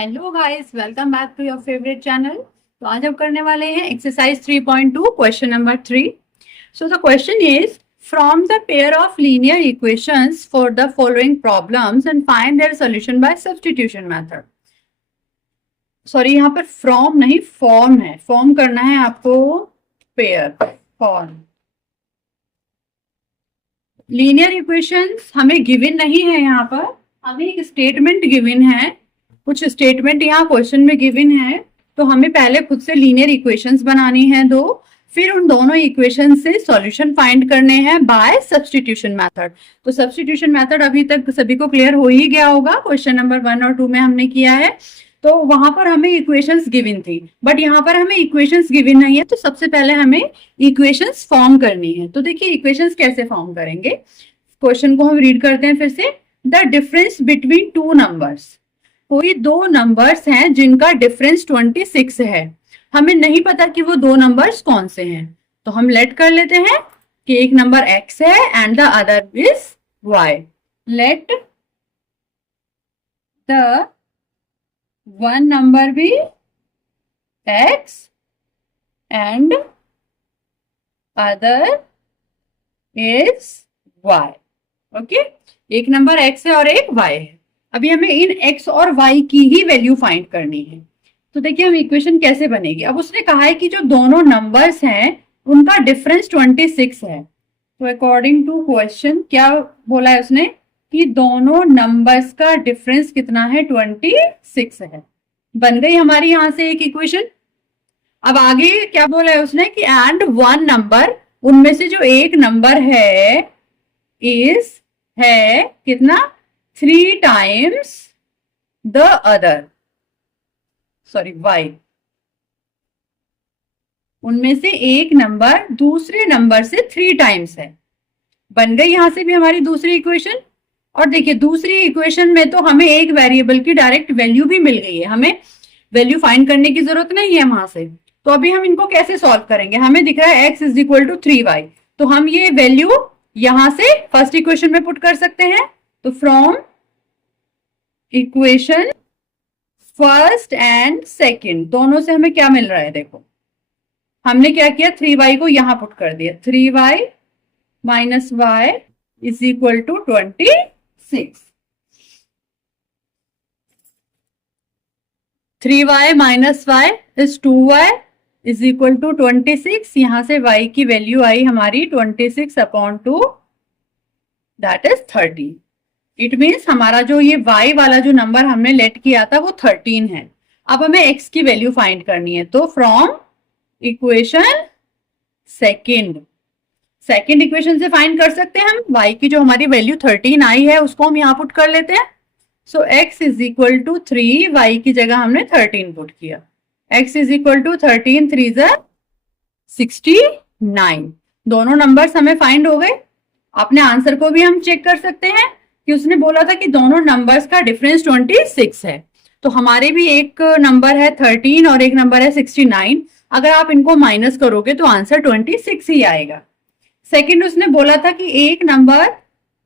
Hello guys, welcome back to your favourite channel. तो आज हम करने वाले हैं exercise 3.2 question number 3। So the question is from the pair of linear equations for the following problems and find their solution by substitution method. Sorry, यहाँ पर from नहीं form है, फॉर्म करना है आपको पेयर फॉर्म। लीनियर इक्वेशंस हमें given नहीं है, यहाँ पर हमें एक स्टेटमेंट गिवन है, कुछ स्टेटमेंट यहाँ क्वेश्चन में गिवन है। तो हमें पहले खुद से लीनियर इक्वेशंस बनानी है दो, फिर उन दोनों इक्वेशन से सॉल्यूशन फाइंड करने हैं बाय सब्स्टिट्यूशन मेथड। तो सब्स्टिट्यूशन मेथड अभी तक सभी को क्लियर हो ही गया होगा, क्वेश्चन नंबर 1 और 2 में हमने किया है। तो वहां पर हमें इक्वेशंस गिवन थी, बट यहाँ पर हमें इक्वेशंस गिवन नहीं है। तो सबसे पहले हमें इक्वेशंस फॉर्म करनी है। तो देखिए इक्वेशंस कैसे फॉर्म करेंगे, क्वेश्चन को हम रीड करते हैं फिर से। The difference between two numbers, कोई दो नंबर्स हैं जिनका डिफरेंस 26 है। हमें नहीं पता कि वो दो नंबर्स कौन से हैं, तो हम लेट कर लेते हैं कि एक नंबर x है and the other is y। Let the one number be x and other is y। Okay, एक नंबर x है और एक y है। अभी हमें इन x और y की ही वैल्यू फाइंड करनी है। तो देखिए हम इक्वेशन कैसे बनेगी। अब उसने कहा है कि जो दोनों नंबर्स हैं उनका डिफरेंस 26 है। तो अकॉर्डिंग टू क्वेश्चन क्या बोला है उसने कि दोनों नंबर्स का डिफरेंस कितना है, 26 है। बन गई हमारी यहां से एक इक्वेशन। अब आगे क्या बोला है उसने कि एंड वन नंबर, उनमें से जो एक नंबर है इज है कितना, 3 times the other, sorry y। उनमें से एक नंबर दूसरे नंबर से 3 टाइम्स है। बन गई यहां से भी हमारी दूसरी इक्वेशन। और देखिए दूसरी इक्वेशन में तो हमें एक वेरिएबल की डायरेक्ट वैल्यू भी मिल गई है, हमें वैल्यू फाइंड करने की जरूरत नहीं है वहां से। तो अभी हम इनको कैसे सॉल्व करेंगे, हमें दिख रहा है x is equal to 3y। तो हम ये वैल्यू यहां से फर्स्ट इक्वेशन में पुट कर सकते हैं। तो from equation first and second दोनों से हमें क्या मिल रहा है, देखो हमने क्या किया, 3y को यहां पुट कर दिया। 3y minus y is equal to 26। 3y minus y is 2y is equal to 26। यहां से y की वैल्यू आई हमारी 26 upon 2, that is 30। It means हमारा जो ये y वाला जो नंबर हमने लेट किया था वो 13 है। अब हमें x की वैल्यू फाइंड करनी है। तो फ्रॉम इक्वेशन सेकेंड इक्वेशन से फाइंड कर सकते हैं हम y की जो हमारी वैल्यू 13 आई है उसको हम यहाँ पुट कर लेते हैं। So x is equal to 3, y की जगह हमने 13 पुट किया। x इज इक्वल टू 13, 3 ज़ा 69। दोनों नंबर्स हमें फाइंड हो गए। अपने आंसर को भी हम चेक कर सकते हैं कि उसने बोला था कि दोनों नंबर्स का डिफरेंस 26 है। तो हमारे भी एक नंबर है 13 और एक नंबर है 69। अगर आप इनको माइनस करोगे तो आंसर 26 ही आएगा। सेकंड उसने बोला था कि एक नंबर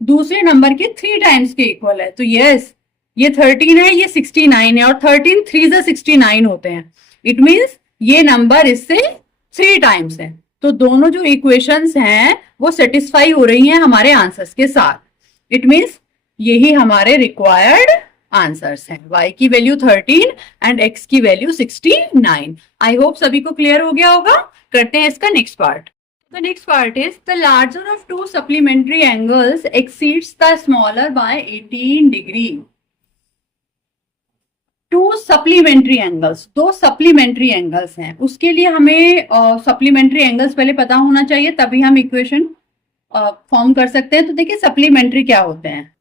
दूसरे नंबर के 3 टाइम्स के इक्वल है। तो यस, ये 13 है, ये 69 है, और 13 3 ज़ा 69 होते हैं। इट मीन्स ये नंबर इससे 3 टाइम्स है। तो दोनों जो इक्वेशंस हैं वो सेटिस्फाई हो रही हैं हमारे आंसर्स के साथ। इट मीन्स यही हमारे रिक्वायर्ड आंसर्स हैं, y की वैल्यू 13 एंड x की वैल्यू 69। आई होप सभी को क्लियर हो गया होगा। करते हैं इसका next part. The next part is the larger of two supplementary angles exceeds the smaller by 18 degree. To supplementary angles, दो सप्लीमेंट्री एंगल्स हैं, उसके लिए हमें सप्लीमेंट्री एंगल्स पहले पता होना चाहिए, तभी हम इक्वेशन फॉर्म कर सकते हैं। तो देखिए सप्लीमेंट्री क्या होते हैं,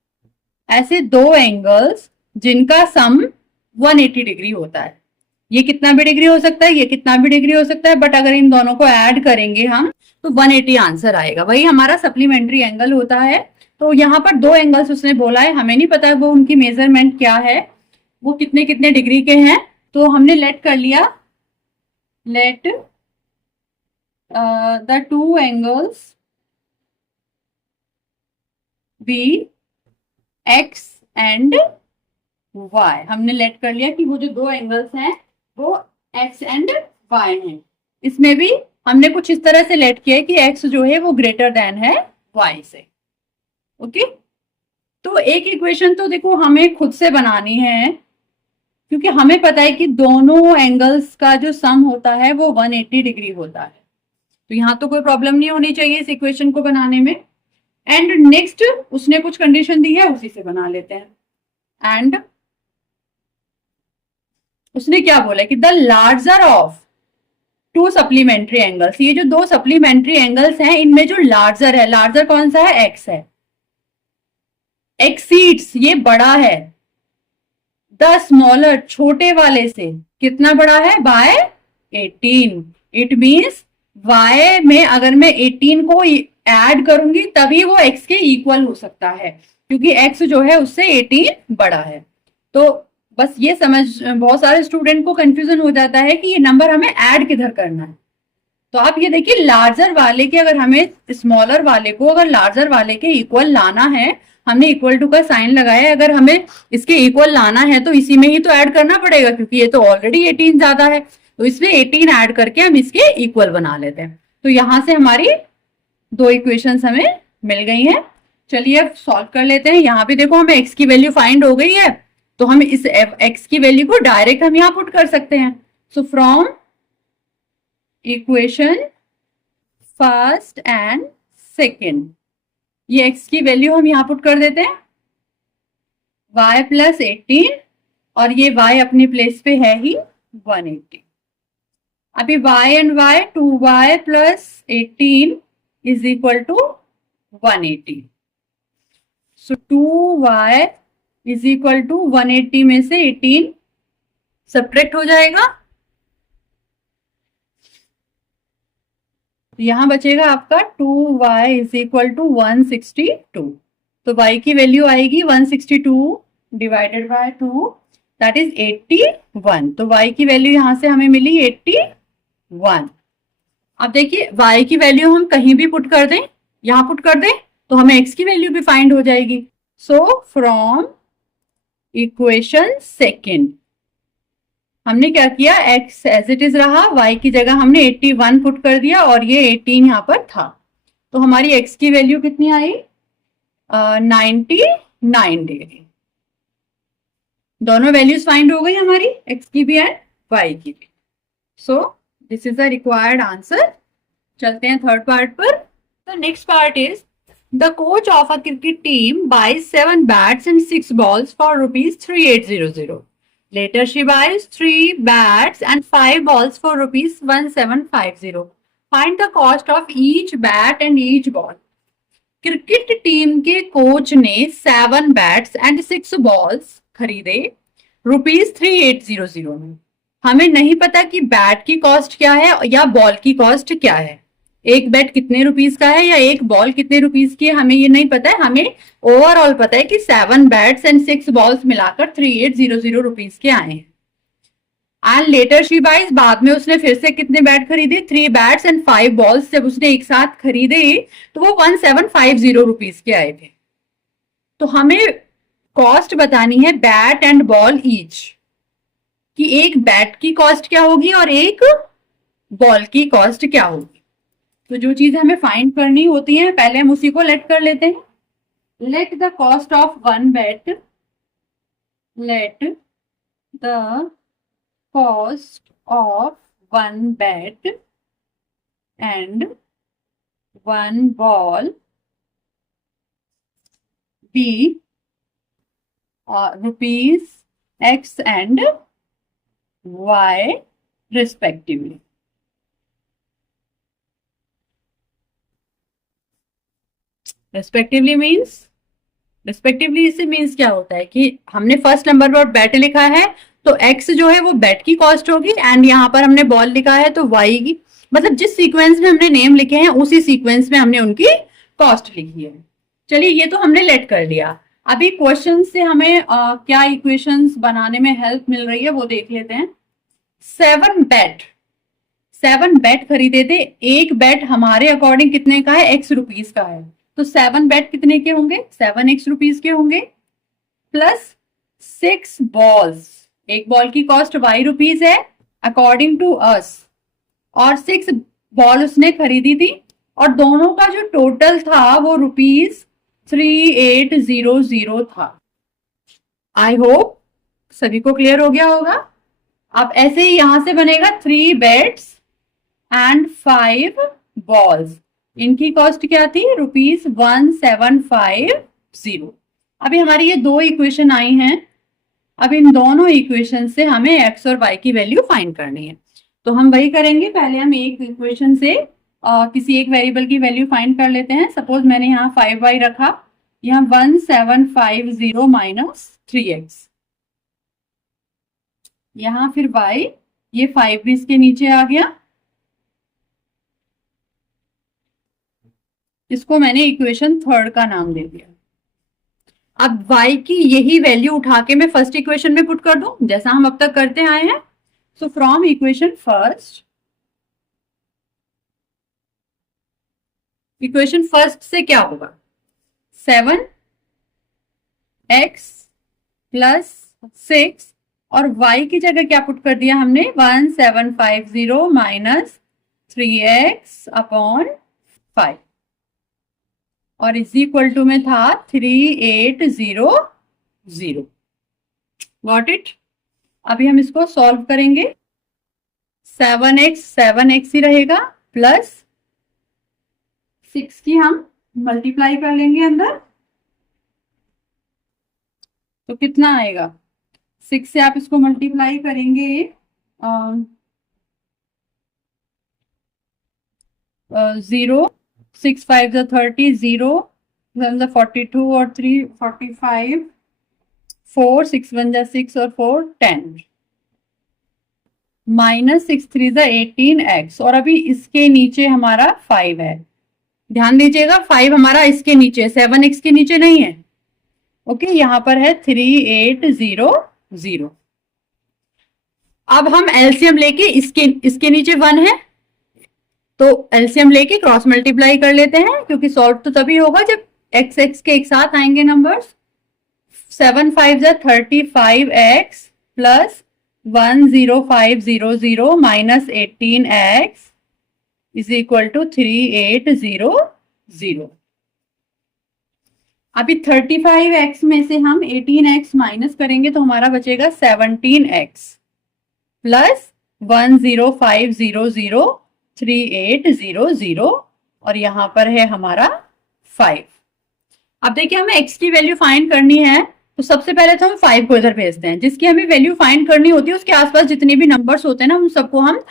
ऐसे दो एंगल्स जिनका सम 180 डिग्री होता है। ये कितना भी डिग्री हो सकता है, ये कितना भी डिग्री हो सकता है, बट अगर इन दोनों को ऐड करेंगे हम तो 180 आंसर आएगा, वही हमारा सप्लीमेंट्री एंगल होता है। तो यहाँ पर दो एंगल्स उसने बोला है, हमें नहीं पता वो उनकी मेजरमेंट क्या है, वो कितने कितने डिग्री के हैं। तो हमने लेट कर लिया, let the two angles be x and y. हमने लेट कर लिया कि वो जो दो एंगल्स हैं वो एक्स एंड वाई हैं। इसमें भी हमने कुछ इस तरह से लेट किया है कि एक्स जो है वो ग्रेटर देन है वाई से। ओके, तो एक इक्वेशन तो देखो हमें खुद से बनानी है, क्योंकि हमें पता है कि दोनों एंगल्स का जो सम होता है वो 180 डिग्री होता है। तो यहाँ तो कोई प्रॉब्लम नहीं होनी चाहिए इस इक्वेशन को बनाने में। एंड नेक्स्ट उसने कुछ कंडीशन दी है, उसी से बना लेते हैं। एंड उसने क्या बोला कि the larger of to supplementary angles, ये जो दो सप्लीमेंट्री एंगल्स हैं इनमें जो लार्जर है, लार्जर कौन सा है, एक्स है, एक्सीड्स ये बड़ा है, द स्मॉलर छोटे वाले से कितना बड़ा है, बाय 18। इट मीन्स y में अगर मैं 18 को ऐड करूंगी तभी वो x के इक्वल हो सकता है, क्योंकि x जो है उससे 18 बड़ा है। तो बस ये समझ, बहुत सारे स्टूडेंट को कंफ्यूजन हो जाता है कि ये नंबर हमें ऐड किधर करना है। तो आप ये देखिए, लार्जर वाले के अगर हमें स्मॉलर वाले को अगर लार्जर वाले के इक्वल लाना है, हमने इक्वल टू का साइन लगाया, अगर हमें इसके इक्वल लाना है तो इसी में ही तो ऐड करना पड़ेगा, क्योंकि ये तो ऑलरेडी 18 ज्यादा है, तो इसमें 18 ऐड करके हम इसके इक्वल बना लेते हैं। तो यहां से हमारी दो इक्वेशंस हमें मिल गई हैं। चलिए अब सॉल्व कर लेते हैं। यहाँ पे देखो हमें x की वैल्यू फाइंड हो गई है, तो हम इस x की वैल्यू को डायरेक्ट हम यहाँ पुट कर सकते हैं। So from equation first and second, ये x की वैल्यू हम यहाँ पुट कर देते हैं, y प्लस 18, और ये y अपनी प्लेस पे है ही 180। अभी y and y, 2y plus 18 is equal to 180। So 2y is equal to 180 में से 18 सब्ट्रैक्ट हो जाएगा, तो यहां बचेगा आपका 2y इज इक्वल टू 162। तो y की वैल्यू आएगी 162 डिवाइडेड बाय 2, दैट इज 81। तो y की वैल्यू यहां से हमें मिली 81। अब देखिए y की वैल्यू हम कहीं भी पुट कर दें, यहां पुट कर दें तो हमें x की वैल्यू भी फाइंड हो जाएगी। सो फ्रॉम इक्वेशन सेकेंड हमने क्या किया, x एज इट इज रहा, y की जगह हमने 81 पुट कर दिया और ये 18 यहाँ पर था। तो हमारी x की वैल्यू कितनी आई, 99 डिग्री। दोनों वैल्यूज फाइंड हो गई हमारी, x की भी एंड y की भी। So this is the required answer. चलते हैं थर्ड पार्ट पर। The next part is the coach of a cricket team buys 7 bats and 6 balls for rupees 3800. Later she buys 3 bats and 5 balls for rupees 1750. Find the cost of each bat and each ball. Cricket team के coach ने 7 bats and 6 balls खरीदे rupees 3800 में। हमें नहीं पता कि bat की cost क्या है या बॉल की कॉस्ट क्या है, एक बैट कितने रुपीस का है या एक बॉल कितने रुपीस की है, हमें ये नहीं पता है। हमें ओवरऑल पता है कि 7 बैट्स एंड 6 बॉल्स मिलाकर 3800 रुपीस के आए हैं। एंड लेटर शी बाइज, बाद में उसने फिर से कितने बैट खरीदे, 3 बैट्स एंड 5 बॉल्स जब उसने एक साथ खरीदे तो वो 1750 रुपीस के आए थे। तो हमें कॉस्ट बतानी है बैट एंड बॉल ईच, कि एक बैट की कॉस्ट क्या होगी और एक बॉल की कॉस्ट क्या होगी। तो जो चीज हमें फाइंड करनी होती है पहले हम उसी को लेट कर लेते हैं। Let the cost of one bat, let the cost of one bat and one ball be rupees x and y respectively. Respectively means, respectively इसे मीन्स क्या होता है कि हमने फर्स्ट नंबर पर बैट लिखा है तो x जो है वो बैट की कॉस्ट होगी, एंड यहाँ पर हमने बॉल लिखा है तो y की, मतलब जिस सीक्वेंस में हमने नेम लिखे हैं उसी सीक्वेंस में हमने उनकी कॉस्ट लिखी है। चलिए ये तो हमने लेट कर लिया। अभी क्वेश्चन से हमें क्या इक्वेशंस बनाने में हेल्प मिल रही है वो देख लेते हैं। 7 बैट खरीदे थे, एक बैट हमारे अकॉर्डिंग कितने का है, x रुपीस का है, तो 7 बैट कितने के होंगे, 7x रुपीस के होंगे, प्लस 6 balls, एक बॉल की कॉस्ट ₹y है अकॉर्डिंग टू अस, और 6 बॉल उसने खरीदी थी, और दोनों का जो टोटल था वो ₹3800 था। आई होप सभी को क्लियर हो गया होगा। अब ऐसे ही यहां से बनेगा 3 बेट्स एंड 5 बॉल्स, इनकी कॉस्ट क्या थी? ₹1750। अभी हमारी ये दो इक्वेशन आई हैं। अब इन दोनों इक्वेशन से हमें एक्स और वाई की वैल्यू फाइंड करनी है। तो हम वही करेंगे, पहले हम एक इक्वेशन से किसी एक वेरिएबल की वैल्यू फाइंड कर लेते हैं। सपोज मैंने यहाँ 5y रखा, यहाँ 1750 माइनस 3x, यहाँ फिर y, ये 5 भी इसके नीचे आ गया, इसको मैंने इक्वेशन थर्ड का नाम दे दिया। अब y की यही वैल्यू उठा के मैं फर्स्ट इक्वेशन में पुट कर दूं, जैसा हम अब तक करते आए हैं। So from equation first, equation first से क्या होगा? 7x प्लस 6, और y की जगह क्या पुट कर दिया हमने? 1750 माइनस 3x अपॉन 5, और इज इक्वल टू में था 3800। Got it? अभी हम इसको सॉल्व करेंगे। 7x ही रहेगा, प्लस 6 की हम मल्टीप्लाई कर लेंगे अंदर, तो कितना आएगा? 6 से आप इसको मल्टीप्लाई करेंगे 0, 6 5 30, 0 42 और 3 45, 4 6 1 6 और 4 10, माइनस 6 3 18x, और अभी इसके नीचे हमारा 5 है। ध्यान दीजिएगा 5 हमारा इसके नीचे, 7x के नीचे नहीं है। ओके, यहाँ पर है 3800। अब हम एलसीएम लेके इसके नीचे 1 है, तो एलसीएम लेके क्रॉस मल्टीप्लाई कर लेते हैं, क्योंकि सॉल्व तो तभी होगा जब एक्स एक्स के एक साथ आएंगे numbers. 7 5 35x plus 10500 minus 18x is equal to 3800। अभी 35x में से हम 18x माइनस करेंगे तो हमारा बचेगा 17x प्लस 10500 3800, और यहां पर है हमारा 5। अब देखिए हमें x की वैल्यू फाइंड करनी है, तो सबसे पहले तो हम 5 को इधर भेजते हैं। जिसकी हमें वैल्यू फाइंड करनी होती है उसके आसपास जितने भी नंबर्स होते हैं ना, उन सबको हम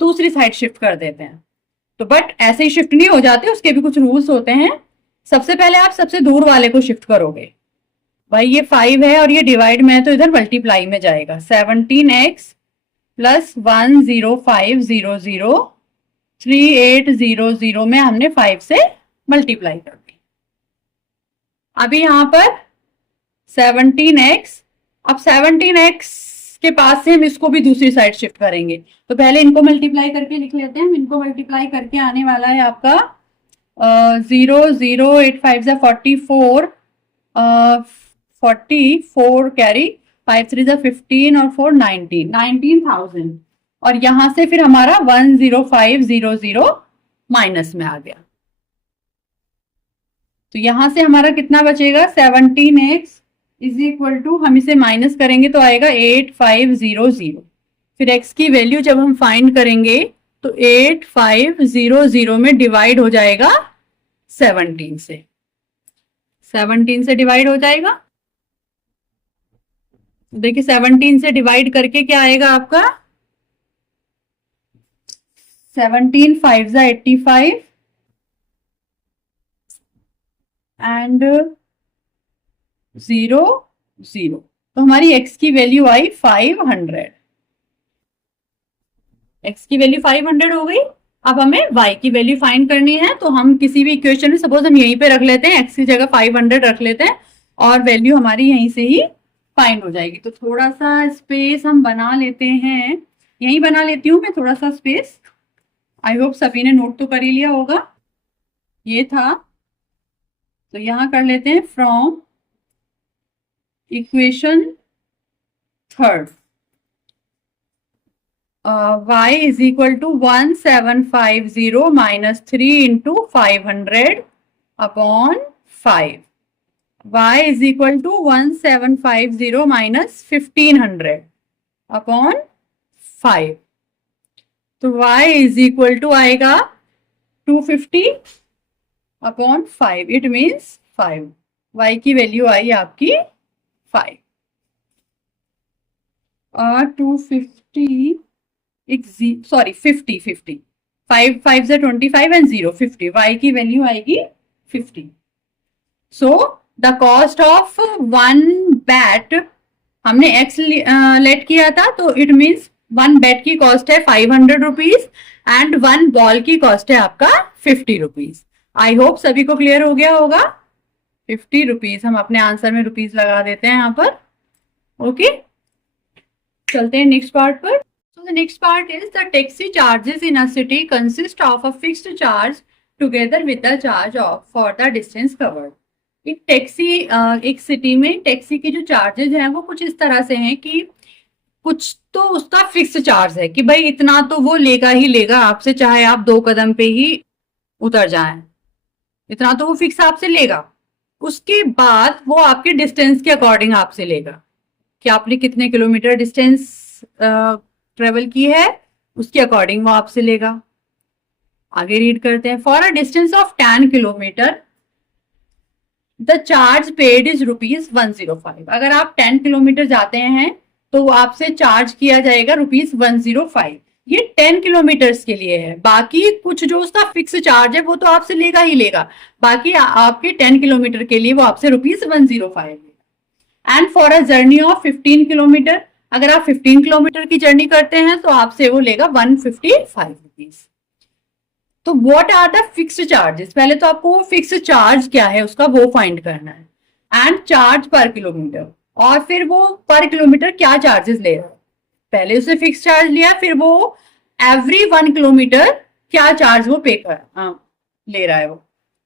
दूसरी साइड शिफ्ट कर देते हैं। तो बट ऐसे ही शिफ्ट नहीं हो जाते, उसके भी कुछ रूल्स होते हैं। सबसे पहले आप सबसे दूर वाले को शिफ्ट करोगे। भाई ये 5 है और ये डिवाइड में है, तो इधर मल्टीप्लाई में जाएगा। 17x प्लस 10500 3800 में हमने 5 से मल्टीप्लाई कर दी। अभी यहां पर 17x, अब 17x के पास से हम इसको भी दूसरी साइड शिफ्ट करेंगे, तो पहले इनको मल्टीप्लाई करके लिख लेते हैं। इनको मल्टीप्लाई करके आने वाला है आपका 0 0 8 5 44, 44 कैरी, 5 3 15 और 4 19,000, और यहां से फिर हमारा 10500 माइनस में आ गया। तो यहां से हमारा कितना बचेगा? 17x इज इक्वल टू, हम इसे माइनस करेंगे तो आएगा 8500। फिर x की वैल्यू जब हम फाइंड करेंगे तो 8500 में डिवाइड हो जाएगा 17 से, 17 से डिवाइड हो जाएगा। देखिए 17 से डिवाइड करके क्या आएगा आपका? 17 5 85 एंड 0 0, तो हमारी x की वैल्यू आई 500। x की वैल्यू 500 हो गई। अब हमें y की वैल्यू फाइंड करनी है, तो हम किसी भी इक्वेशन में सपोज हम यहीं पे रख लेते हैं, x की जगह 500 रख लेते हैं, और वैल्यू हमारी यहीं से ही फाइंड हो जाएगी। तो थोड़ा सा स्पेस हम बना लेते हैं, यहीं बना लेती हूँ मैं थोड़ा सा स्पेस। आई होप सभी ने नोट तो कर ही लिया होगा। ये था, तो यहां कर लेते हैं from equation third. y is equal to 1750 minus 3 into 500 upon 5। y is equal to 1750 minus 1500 upon 5। तो y इज इक्वल टू आएगा 250 अपॉन 5। It means 5। y की वैल्यू आई आपकी 5। 250 सॉरी 50 50 5 5 से 25 एंड 0 50। y की वैल्यू आएगी 50। So the cost of one bat, हमने x late किया था, तो इट मीन्स वन बैट की कॉस्ट है 500 रुपीज एंड वन बॉल की कॉस्ट है आपका 50 रुपीज। आई होप सभी को क्लियर हो गया होगा। 50 रुपीज, हम अपने आंसर में रुपीज लगा देते हैं यहाँ पर। ओके, चलते हैं नेक्स्ट पार्ट पर। So the next part is the taxi charges in a city consist of a fixed charge together with the charge of for the distance covered. एक टैक्सी एक सिटी में टैक्सी के जो charges हैं वो कुछ इस तरह से हैं कि कुछ तो उसका फिक्स चार्ज है कि भाई इतना तो वो लेगा ही लेगा आपसे, चाहे आप 2 कदम पे ही उतर जाएं, इतना तो वो फिक्स आपसे लेगा। उसके बाद वो आपके डिस्टेंस के अकॉर्डिंग आपसे लेगा कि आपने कितने किलोमीटर डिस्टेंस ट्रेवल की है, उसके अकॉर्डिंग वो आपसे लेगा। आगे रीड करते हैं। For a distance of 10 kilometre the charge paid is ₹105। अगर आप 10 किलोमीटर जाते हैं तो आपसे चार्ज किया जाएगा ₹105। ये 10 किलोमीटर्स के लिए है। बाकी कुछ जो उसका फिक्स चार्ज है वो तो आपसे लेगा ही लेगा, बाकी आपके 10 किलोमीटर के लिए वो आपसे ₹105 लेगा। And for a journey of 15 kilometre, अगर आप 15 किलोमीटर की जर्नी करते हैं तो आपसे वो लेगा 155 रुपीज। तो what are the fixed charges, पहले तो आपको वो फिक्स चार्ज क्या है उसका वो फाइंड करना है एंड चार्ज पर किलोमीटर, और फिर वो पर किलोमीटर क्या चार्जेस ले रहा है। पहले उसने फिक्स चार्ज लिया, फिर वो एवरी 1 किलोमीटर क्या चार्ज वो पे कर ले रहा है वो।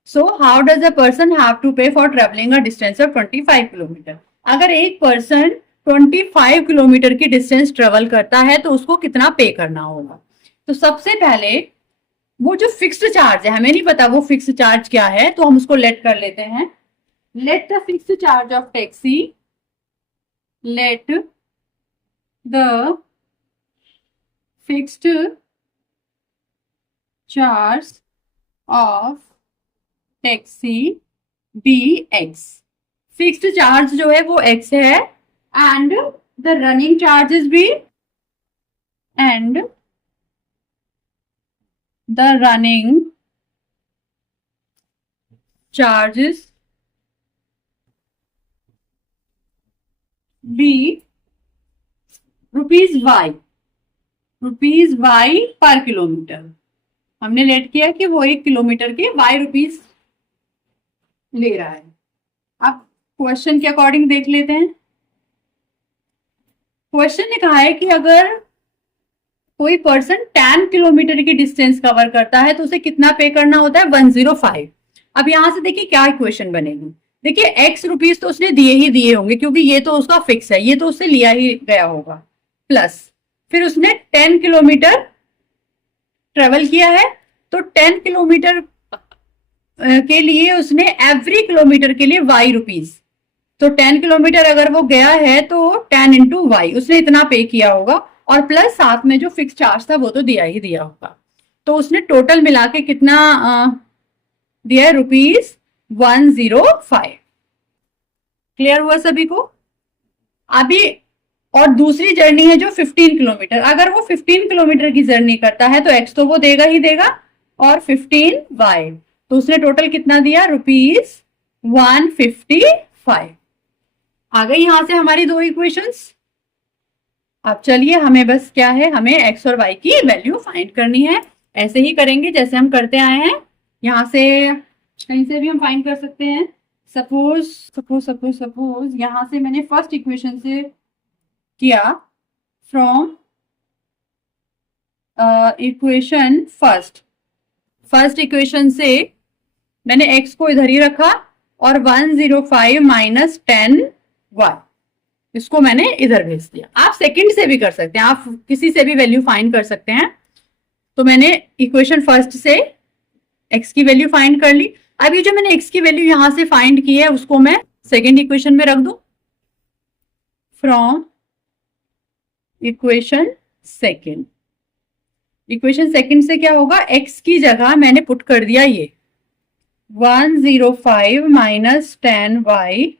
So how does a person have to pay for travelling a distance of 25 kilometre. अगर एक पर्सन 25 किलोमीटर की डिस्टेंस ट्रेवल करता है तो उसको कितना पे करना होगा। तो सबसे पहले वो जो फिक्स्ड चार्ज है, हमें नहीं पता वो फिक्स्ड चार्ज क्या है, तो हम उसको लेट कर लेते हैं। Let the fixed charge of taxi, let the fixed charge of taxi be x. Fixed charge जो है वो x है एंड द रनिंग चार्जेस भी, and the running charges be ₹y, ₹y पर किलोमीटर। हमने लेट किया कि वो 1 किलोमीटर के y रुपीज ले रहा है। अब क्वेश्चन के अकॉर्डिंग देख लेते हैं। क्वेश्चन ने कहा है कि अगर कोई पर्सन 10 किलोमीटर की डिस्टेंस कवर करता है तो उसे कितना पे करना होता है, 105। अब यहां से देखिए क्या इक्वेशन बनेगी। देखिए x रुपीज तो उसने दिए ही दिए होंगे क्योंकि ये तो उसका फिक्स है, ये तो उससे लिया ही गया होगा, प्लस फिर उसने 10 किलोमीटर ट्रेवल किया है तो 10 किलोमीटर के लिए उसने एवरी किलोमीटर के लिए y रुपीज, तो 10 किलोमीटर अगर वो गया है तो 10 इंटू वाई उसने इतना पे किया होगा, और प्लस साथ में जो फिक्स चार्ज था वो तो दिया ही दिया होगा। तो उसने टोटल मिला के कितना दिया है, ₹105। क्लियर हुआ सभी को। अभी और दूसरी जर्नी है जो 15 किलोमीटर। अगर वो 15 किलोमीटर की जर्नी करता है तो x तो वो देगा ही देगा और 15y, तो उसने टोटल कितना दिया, ₹155। आ गई यहां से हमारी 2 इक्वेशंस। अब चलिए हमें बस क्या है, हमें x और y की वैल्यू फाइंड करनी है। ऐसे ही करेंगे जैसे हम करते आए हैं, यहाँ से कहीं से भी हम फाइंड कर सकते हैं। सपोज यहाँ से मैंने फर्स्ट इक्वेशन से किया, फ्रॉम इक्वेशन फर्स्ट इक्वेशन से मैंने x को इधर ही रखा और 105 माइनस 10y, इसको मैंने इधर भेज दिया। आप सेकंड से भी कर सकते हैं, आप किसी से भी वैल्यू फाइंड कर सकते हैं। तो मैंने इक्वेशन फर्स्ट से x की वैल्यू फाइंड कर ली। अब ये जो मैंने x की वैल्यू यहां से फाइंड की है उसको मैं सेकेंड इक्वेशन में रख दूं। From equation second, equation second से क्या होगा, x की जगह मैंने पुट कर दिया ये 105 माइनस 10y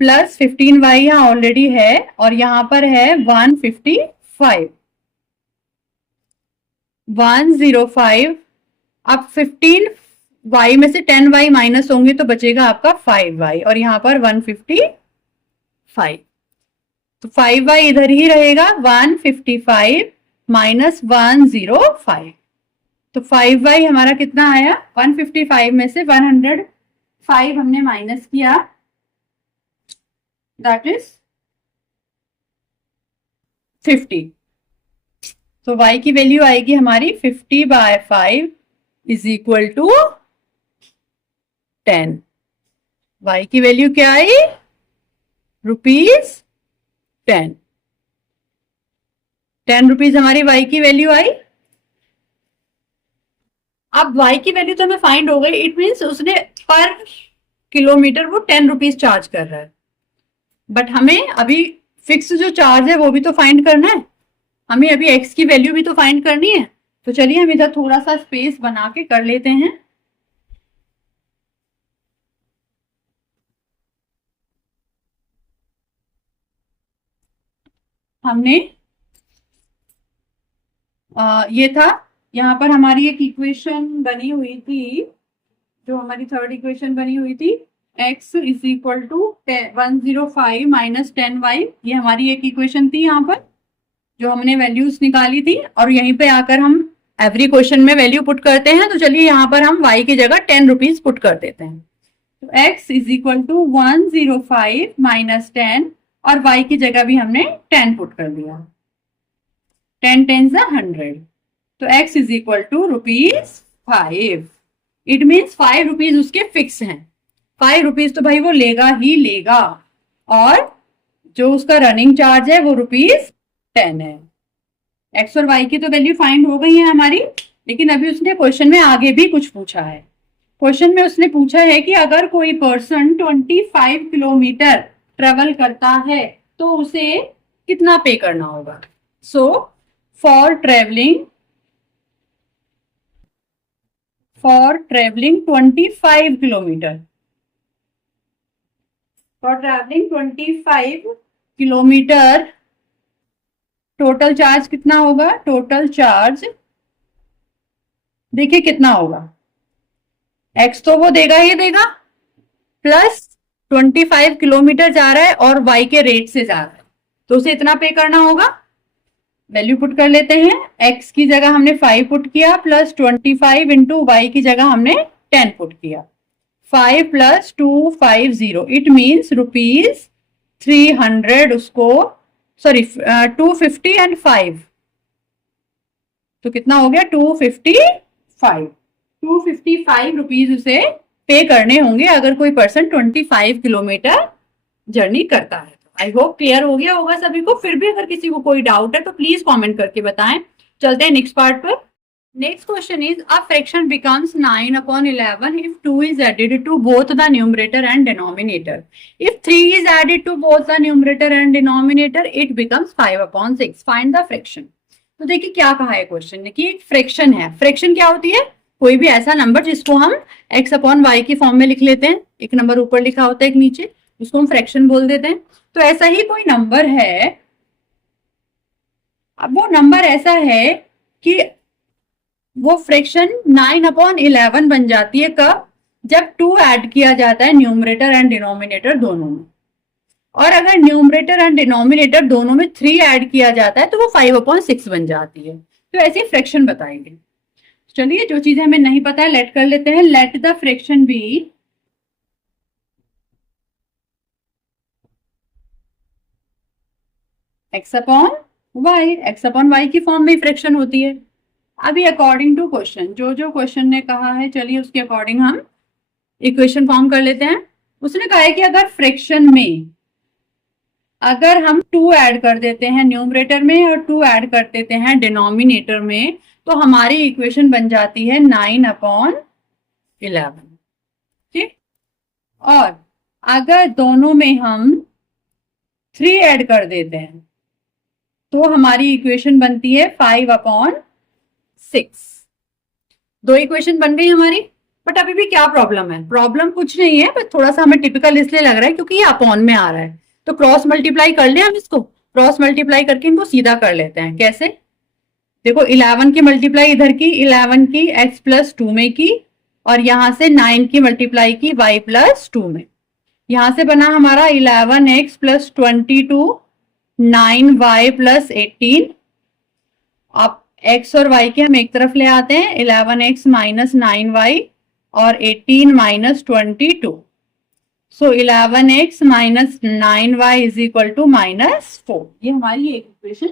प्लस 15y यहाँ ऑलरेडी है और यहां पर है 155 105। अब 15y में से 10y माइनस होंगे तो बचेगा आपका 5y और यहां पर 155, तो 5y इधर ही रहेगा। 155 माइनस 105, तो 5y हमारा कितना आया, 155 में से 105 हमने माइनस किया, दैट इज 50। तो y की वैल्यू आएगी हमारी 50/5 इज इक्वल टू 10। y की वैल्यू क्या आई, ₹10। 10 रुपीज हमारी y की वैल्यू आई। अब y की वैल्यू तो हमें फाइंड हो गई, इट मीन्स उसने पर किलोमीटर वो 10 रुपीज चार्ज कर रहा है, बट हमें अभी फिक्स जो चार्ज है वो भी तो फाइंड करना है, हमें अभी x की वैल्यू भी तो फाइंड करनी है। तो चलिए हम इधर थोड़ा सा स्पेस बना के कर लेते हैं। हमने ये था, यहाँ पर हमारी एक इक्वेशन बनी हुई थी, जो हमारी थर्ड इक्वेशन बनी हुई थी, x is equal to 105 minus 10y, ये हमारी एक इक्वेशन थी यहाँ पर जो हमने वैल्यूज निकाली थी, और यहीं पे आकर हम एवरी क्वेश्चन में वैल्यू पुट करते हैं। तो चलिए यहाँ पर हम y की जगह 10 रुपीज पुट कर देते हैं। तो x is equal to 105 minus 10 और y की जगह भी हमने 10 पुट कर दिया, 10 10 100, तो x is equal to ₹5। It means 5 rupees उसके फिक्स हैं, 5 रुपीज तो भाई वो लेगा ही लेगा, और जो उसका रनिंग चार्ज है वो ₹10 है। x और y की तो वैल्यू फाइंड हो गई है हमारी, लेकिन अभी उसने क्वेश्चन में आगे भी कुछ पूछा है। क्वेश्चन में उसने पूछा है कि अगर कोई पर्सन 25 किलोमीटर ट्रेवल करता है तो उसे कितना पे करना होगा। So for travelling 25 kilometre, for travelling 25 kilometre total charge कितना होगा, टोटल चार्ज देखिए कितना होगा, x तो वो देगा ही देगा, प्लस 25 किलोमीटर जा रहा है और y के रेट से जा रहा है, तो उसे इतना पे करना होगा। वैल्यू पुट कर लेते हैं, x की जगह हमने 5 पुट किया, प्लस 25 इंटू y की जगह हमने 10 पुट किया, 5 प्लस 250, इट मीन्स ₹300 उसको, सॉरी 250 एंड 5, तो कितना हो गया 255 रुपीज उसे पे करने होंगे अगर कोई पर्सन 25 किलोमीटर जर्नी करता है। आई होप क्लियर हो गया होगा सभी को। फिर भी अगर किसी को कोई डाउट है तो प्लीज कमेंट करके बताएं। चलते हैं नेक्स्ट पार्ट पर। Next question is a fraction becomes 9/11 if 2 is added to both the numerator and denominator. If 3 is added to both the numerator and denominator, it becomes 5/6. Find the fraction. तो देखिए क्या कहा है question ने कि एक fraction है। Fraction क्या होती है, कोई भी ऐसा नंबर जिसको हम x/y की फॉर्म में लिख लेते हैं, एक नंबर ऊपर लिखा होता है एक नीचे, उसको हम फ्रैक्शन बोल देते हैं। तो ऐसा ही कोई नंबर है, अब वो नंबर ऐसा है कि वो फ्रैक्शन 9/11 बन जाती है कब, जब 2 ऐड किया जाता है न्यूमरेटर एंड डिनोमिनेटर दोनों में, और अगर न्यूमरेटर एंड डिनोमिनेटर दोनों में 3 ऐड किया जाता है तो वो 5/6 बन जाती है। तो ऐसे फ्रैक्शन बताएंगे। चलिए जो चीजें हमें नहीं पता है लेट कर लेते हैं। Let the fraction B x/y, x/y की फॉर्म में फ्रैक्शन होती है। अभी अकॉर्डिंग टू क्वेश्चन, जो क्वेश्चन ने कहा है चलिए उसके अकॉर्डिंग हम इक्वेशन फॉर्म कर लेते हैं। उसने कहा है कि अगर फ्रैक्शन में अगर हम 2 ऐड कर देते हैं न्यूमरेटर में और 2 ऐड कर देते हैं डिनोमिनेटर में, तो हमारी इक्वेशन बन जाती है 9/11। ठीक। और अगर दोनों में हम 3 ऐड कर देते हैं तो हमारी इक्वेशन बनती है 5/6। दो इक्वेशन बन गई हमारी। बट अभी भी क्या प्रॉब्लम है? प्रॉब्लम कुछ नहीं है, बस थोड़ा सा हमें टिपिकल इसलिए लग रहा है क्योंकि ये अपॉन में आ रहा है। तो क्रॉस मल्टीप्लाई कर ले, हम इसको क्रॉस मल्टीप्लाई करके इनको सीधा कर लेते हैं। कैसे? देखो 11 की मल्टीप्लाई इधर की, 11 की x+2 में की, और यहां से 9 की मल्टीप्लाई की y+2 में। यहां से बना हमारा 11x + 22, 9y+18। अब x और y के हम एक तरफ ले आते हैं, 11x - 9y और 18 - 22। सो 11x - 9y = -4। ये हमारी एक इक्वेशन।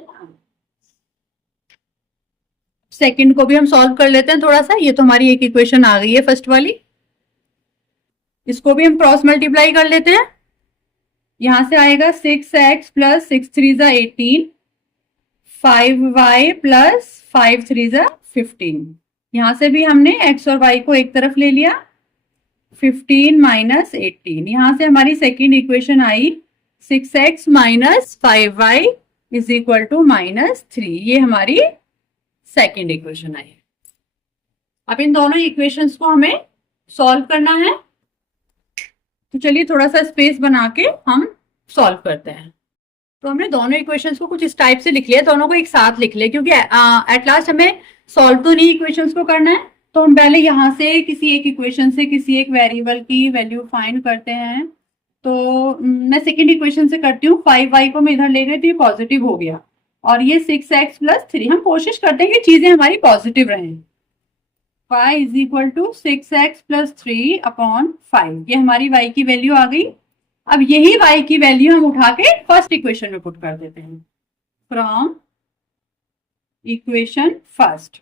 सेकंड को भी हम सॉल्व कर लेते हैं थोड़ा सा। ये तो हमारी एक इक्वेशन आ गई है फर्स्ट वाली। इसको भी हम क्रॉस मल्टीप्लाई कर लेते हैं। यहां से आएगा 6x + 6 3 = 18, 5y + 5 3 = 15। यहां से भी हमने x और y को एक तरफ ले लिया, 15 - 18। यहां से हमारी सेकेंड इक्वेशन आई 6x - 5y = -3। ये हमारी सेकेंड इक्वेशन आई। अब इन दोनों इक्वेशंस को हमें सॉल्व करना है। तो चलिए थोड़ा सा स्पेस बना के हम सॉल्व करते हैं। तो हमने दोनों इक्वेशंस को कुछ इस टाइप से लिख लिया, दोनों को एक साथ लिख लिया क्योंकि एट लास्ट हमें सॉल्व तो नहीं इक्वेशंस को करना है। तो हम पहले यहाँ से किसी एक इक्वेशन से किसी एक वेरिएबल की वैल्यू फाइंड करते हैं। तो मैं सेकेंड इक्वेशन से करती हूँ। 5y को मैं इधर ले गई तो ये पॉजिटिव हो गया, और ये 6x + 3। हम कोशिश करते हैं कि चीजें हमारी पॉजिटिव रहें। y = 6x + 3/5। ये हमारी y की वैल्यू आ गई। अब यही y की वैल्यू हम उठा के फर्स्ट इक्वेशन में पुट कर देते हैं। From equation first,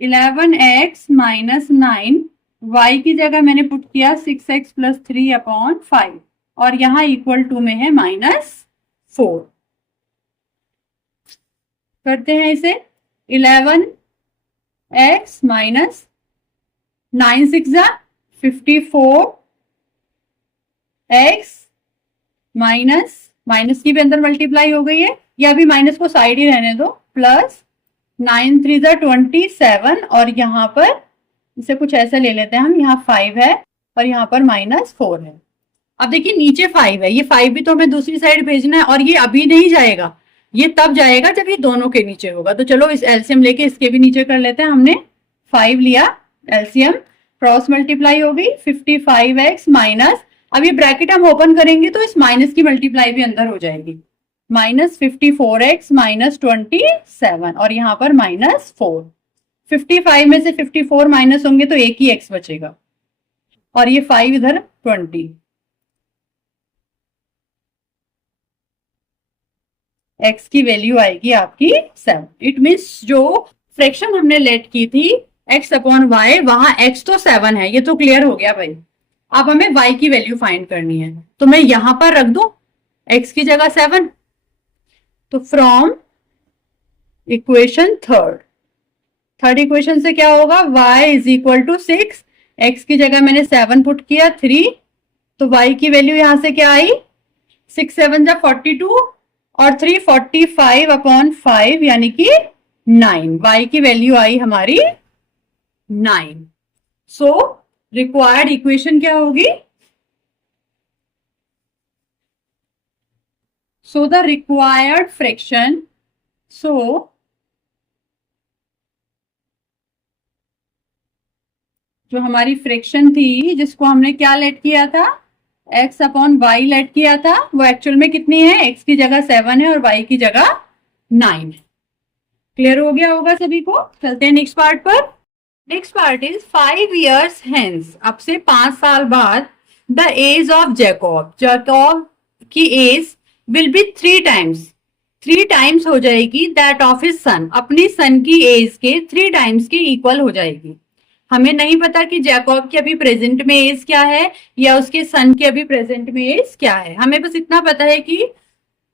11x - 9, y की जगह मैंने पुट किया 6x + 3/5, और यहां = में है -4। करते हैं इसे। 11x - 9 6 = 54, x माइनस की भी अंदर मल्टीप्लाई हो गई है, या अभी माइनस को साइड ही रहने दो, प्लस 9 3 = 27, और यहाँ पर इसे कुछ ऐसे ले लेते हैं हम। यहाँ 5 है और यहाँ पर -4 है। अब देखिए नीचे 5 है, ये 5 भी तो हमें दूसरी साइड भेजना है, और ये अभी नहीं जाएगा, ये तब जाएगा जब ये दोनों के नीचे होगा। तो चलो इस एलसीएम लेके इसके भी नीचे कर लेते हैं। हमने 5 लिया, एलसीएम क्रॉस मल्टीप्लाई हो गई 55x माइनस, अब ये ब्रैकेट हम ओपन करेंगे तो इस माइनस की मल्टीप्लाई भी अंदर हो जाएगी, -54x - 27, और यहाँ पर -4। 55 में से 54 माइनस होंगे तो एक ही x बचेगा, और ये 5 इधर 20। x की वैल्यू आएगी आपकी 7। इट मीन्स जो फ्रैक्शन हमने लेट की थी x/y, वहां x तो 7 है, ये तो क्लियर हो गया भाई। अब हमें y की वैल्यू फाइंड करनी है, तो मैं यहां पर रख दूं x की जगह 7। तो फ्रॉम इक्वेशन थर्ड इक्वेशन से क्या होगा, y = 6, x की जगह मैंने 7 पुट किया 3, तो y की वैल्यू यहां से क्या आई, 6 7 = 42, और 3 45/5 यानी कि 9। y की वैल्यू आई हमारी 9। सो रिक्वायर्ड इक्वेशन क्या होगी, सो द रिक्वायर्ड फ्रैक्शन, सो जो हमारी फ्रैक्शन थी जिसको हमने क्या लेट किया था, x/y लेट किया था, वो एक्चुअल में कितनी है, x की जगह 7 है और y की जगह 9 है। क्लियर हो गया होगा सभी को। चलते हैं नेक्स्ट पार्ट पर। Next part is 5 years hence, अब से 5 साल बाद, द एज ऑफ जैकब की एज विल बी 3 टाइम्स हो जाएगी दैट ऑफ हिज सन, अपनी सन की एज के 3 टाइम्स के इक्वल हो जाएगी। हमें नहीं पता कि जैकब की अभी प्रेजेंट में एज क्या है या उसके सन की अभी प्रेजेंट में एज क्या है, हमें बस इतना पता है कि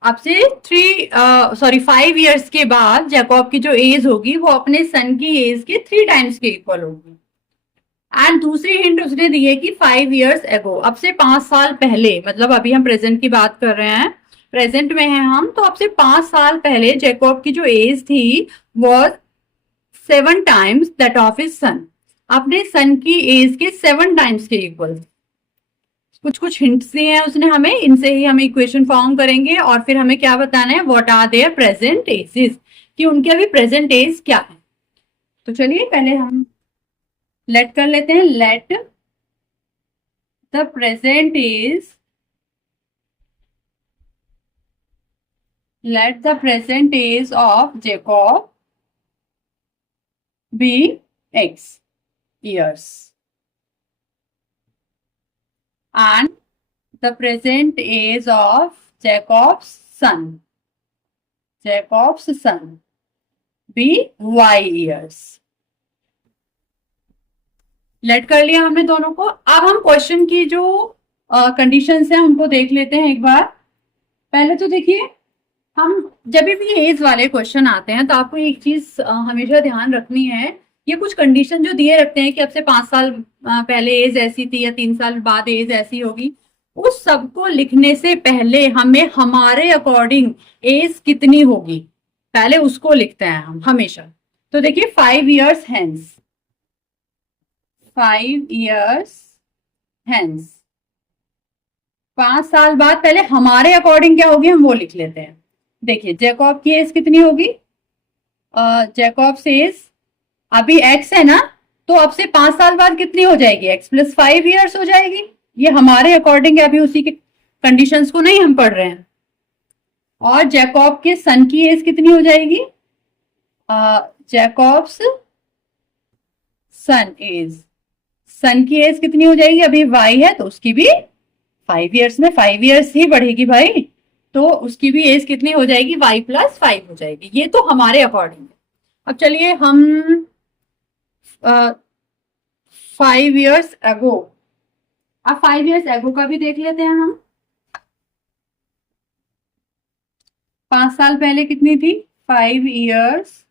अब से 5 इयर्स के बाद जैकब की जो एज होगी वो अपने सन की एज के 3 टाइम्स के इक्वल होगी। एंड दूसरी हिंट उसने दी है कि 5 इयर्स एगो, अब से 5 साल पहले, मतलब अभी हम प्रेजेंट की बात कर रहे हैं, प्रेजेंट में हैं हम, तो अब से 5 साल पहले जैकब की जो एज थी was 7 times that of his सन, अपने सन की एज के 7 टाइम्स के इक्वल। कुछ कुछ हिंट्स दिए हैं उसने हमें, इनसे ही हम इक्वेशन फॉर्म करेंगे और फिर हमें क्या बताना है, what are their present ages, कि उनके अभी प्रेजेंट एज क्या है। तो चलिए पहले हम लेट कर लेते हैं, let the present age, let the present age of Jacob be x years and the present age of Jacob's son be y years। Let कर लिया हमने दोनों को। अब हम क्वेश्चन की जो कंडीशंस है उनको देख लेते हैं एक बार। पहले तो देखिए, हम जब भी एज वाले क्वेश्चन आते हैं तो आपको एक चीज हमेशा ध्यान रखनी है, ये कुछ कंडीशन जो दिए रखते हैं कि अब से 5 साल पहले एज ऐसी थी या 3 साल बाद एज ऐसी होगी, उस सबको लिखने से पहले हमें हमारे अकॉर्डिंग एज कितनी होगी पहले उसको लिखते हैं हम हमेशा। तो देखिए 5 इयर्स हेंस, 5 इयर्स हेंस, 5 साल बाद पहले हमारे अकॉर्डिंग क्या होगी हम वो लिख लेते हैं। देखिए जैकब की एज कितनी होगी, जैकब एज अभी एक्स है ना, तो अब से 5 साल बाद कितनी हो जाएगी, एक्स प्लस 5 इयर्स हो जाएगी। ये हमारे अकॉर्डिंग है, अभी उसी के कंडीशंस को नहीं हम पढ़ रहे हैं। और जैकब के सन की एज कितनी हो जाएगी, जैकब्स सन एज, सन की एज कितनी हो जाएगी, अभी वाई है तो उसकी भी 5 इयर्स में 5 इयर्स ही बढ़ेगी भाई, तो उसकी भी एज कितनी हो जाएगी, y प्लस 5 हो जाएगी। ये तो हमारे अकॉर्डिंग है। अब चलिए हम 5 इयर्स एगो, अब 5 इयर्स एगो का भी देख लेते हैं हम। 5 साल पहले कितनी थी, 5 इयर्स।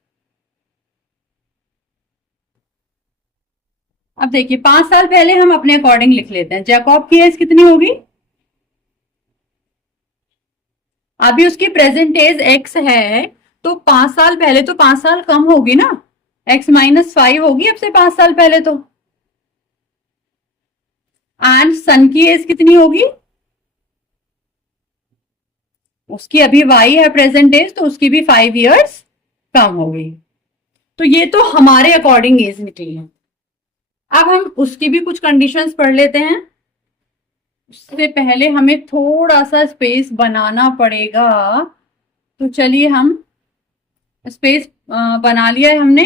अब देखिए 5 साल पहले हम अपने अकॉर्डिंग लिख लेते हैं, जैकब की एज कितनी होगी, अभी उसकी प्रेजेंट एज x है, तो 5 साल पहले तो 5 साल कम होगी ना, x माइनस 5 होगी अब से 5 साल पहले तो। एंड सन की एज कितनी होगी, उसकी अभी y है प्रेजेंट एज, तो उसकी भी 5 इयर्स कम होगी। तो ये तो हमारे अकॉर्डिंग एज निकली है। अब हम उसकी भी कुछ कंडीशंस पढ़ लेते हैं। उससे पहले हमें थोड़ा सा स्पेस बनाना पड़ेगा, तो चलिए हम स्पेस बना लिया है हमने,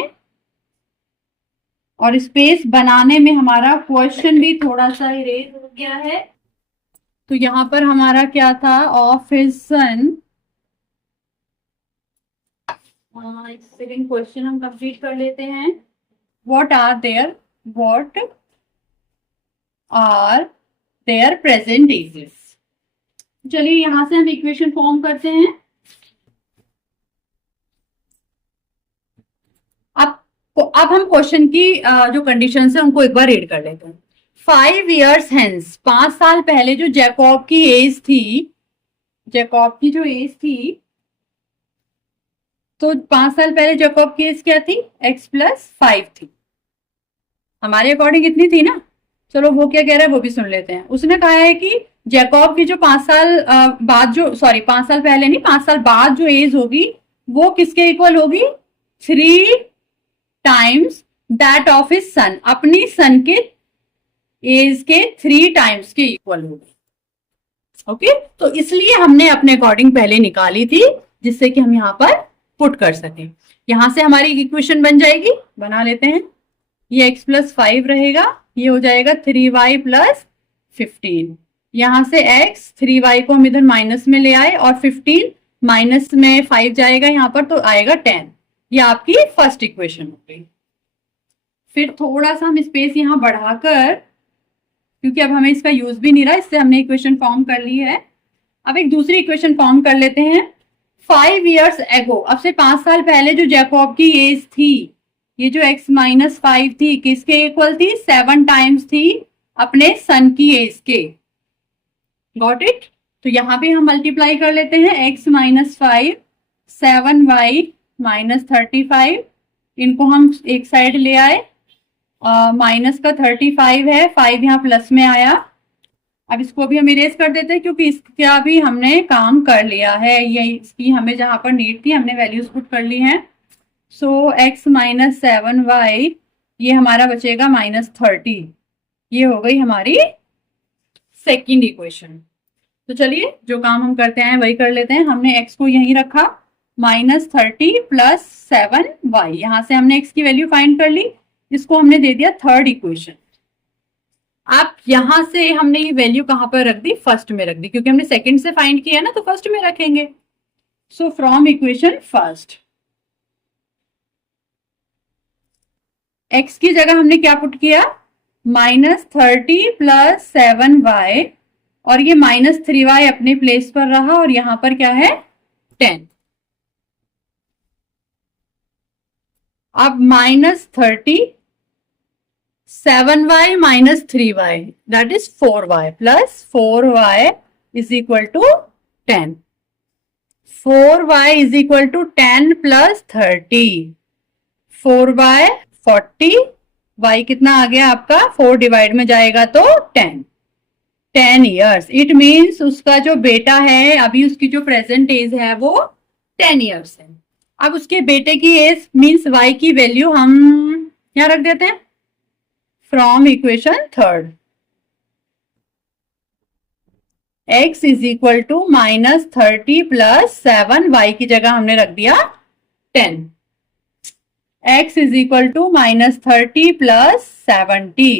और स्पेस बनाने में हमारा क्वेश्चन भी थोड़ा सा इरेज हो गया है। तो यहां पर हमारा क्या था, of his son, second question हम कंप्लीट कर लेते हैं। What are their present ages. चलिए यहां से हम इक्वेशन फॉर्म करते हैं। अब हम क्वेश्चन की जो कंडीशंस है उनको एक बार रीड कर लेते हैं। 5 इयर्स हेंस, 5 साल पहले जो जैकब की एज थी, जैकब की जो एज थी, तो 5 साल पहले जैकब की एज क्या थी, x प्लस 5 थी, हमारे अकॉर्डिंग इतनी थी ना। चलो वो क्या कह रहा है वो भी सुन लेते हैं। उसने कहा है कि जैकब की जो 5 साल बाद जो, सॉरी 5 साल पहले नहीं, 5 साल बाद जो एज होगी वो किसके इक्वल होगी, 3 टाइम्स दैट ऑफ हिज सन, अपनी सन के एज के 3 टाइम्स के इक्वल होगी। ओके, तो इसलिए हमने अपने अकॉर्डिंग पहले निकाली थी, जिससे कि हम यहाँ पर पुट कर सकें। यहां से हमारी इक्वेशन बन जाएगी, बना लेते हैं। ये x प्लस 5 रहेगा, ये हो जाएगा 3y प्लस 15। यहां से x, 3y को हम इधर माइनस में ले आए और 15 माइनस में 5 जाएगा यहाँ पर, तो आएगा 10। ये आपकी फर्स्ट इक्वेशन हो गई। फिर थोड़ा सा हम स्पेस यहाँ बढ़ाकर, क्योंकि अब हमें इसका यूज भी नहीं रहा, इससे हमने इक्वेशन फॉर्म कर ली है, अब एक दूसरी इक्वेशन फॉर्म कर लेते हैं। 5 years ago, अब से 5 साल पहले जो जैकब की एज थी, ये जो x माइनस 5 थी, किसके इक्वल थी? 7 टाइम्स थी अपने सन की एज के। Got it? तो यहां पे हम मल्टीप्लाई कर लेते हैं। x माइनस 5, 7y माइनस 35, इनको हम एक साइड ले आए, माइनस का 35 है, 5 यहाँ प्लस में आया। अब इसको भी हम इरेज कर देते हैं क्योंकि इसका भी हमने काम कर लिया है, ये इसकी हमें जहां पर नीड थी हमने वैल्यूज पुट कर ली हैं। सो x माइनस 7y, ये हमारा बचेगा माइनस 30। ये हो गई हमारी सेकेंड इक्वेशन। तो चलिए जो काम हम करते हैं वही कर लेते हैं। हमने x को यहीं रखा, माइनस 30 प्लस 7y, यहां से हमने x की वैल्यू फाइंड कर ली, इसको हमने दे दिया थर्ड इक्वेशन। आप यहां से हमने ये वैल्यू कहां पर रख दी? फर्स्ट में रख दी, क्योंकि हमने सेकंड से फाइंड किया ना, तो फर्स्ट में रखेंगे। So from equation first, x की जगह हमने क्या पुट किया? माइनस 30 प्लस 7y, और ये माइनस 3y अपने प्लेस पर रहा, और यहां पर क्या है? 10। अब minus 30, 7y minus 3y, that is 4y, plus 4y is equal to 10। 4y is equal to 10 plus 30, 4 by 40, y कितना आ गया आपका? 4 डिवाइड में जाएगा तो 10। 10 years, इट मीन्स उसका जो बेटा है, अभी उसकी जो प्रेजेंट एज है वो 10 years है। अब उसके बेटे की एज मीन्स y की वैल्यू हम यहां रख देते हैं from equation third. x is equal to minus 30 plus 7, y की जगह हमने रख दिया 10। x is equal to minus 30 plus 70,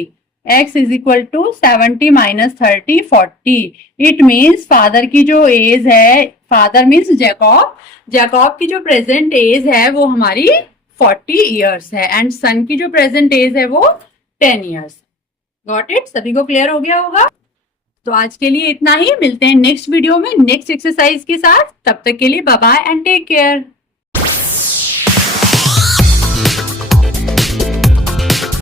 x is equal to 70 minus 30, 40। It means father की जो एज है, फादर मीन्स जैकब, जैकब की जो प्रेजेंट एज है वो हमारी 40 years है, एंड सन की जो प्रेजेंट एज है वो 10 years। Got it? सभी को क्लियर हो गया होगा? तो आज के लिए इतना ही, मिलते हैं नेक्स्ट वीडियो में नेक्स्ट एक्सरसाइज के साथ। तब तक के लिए bye bye and take care.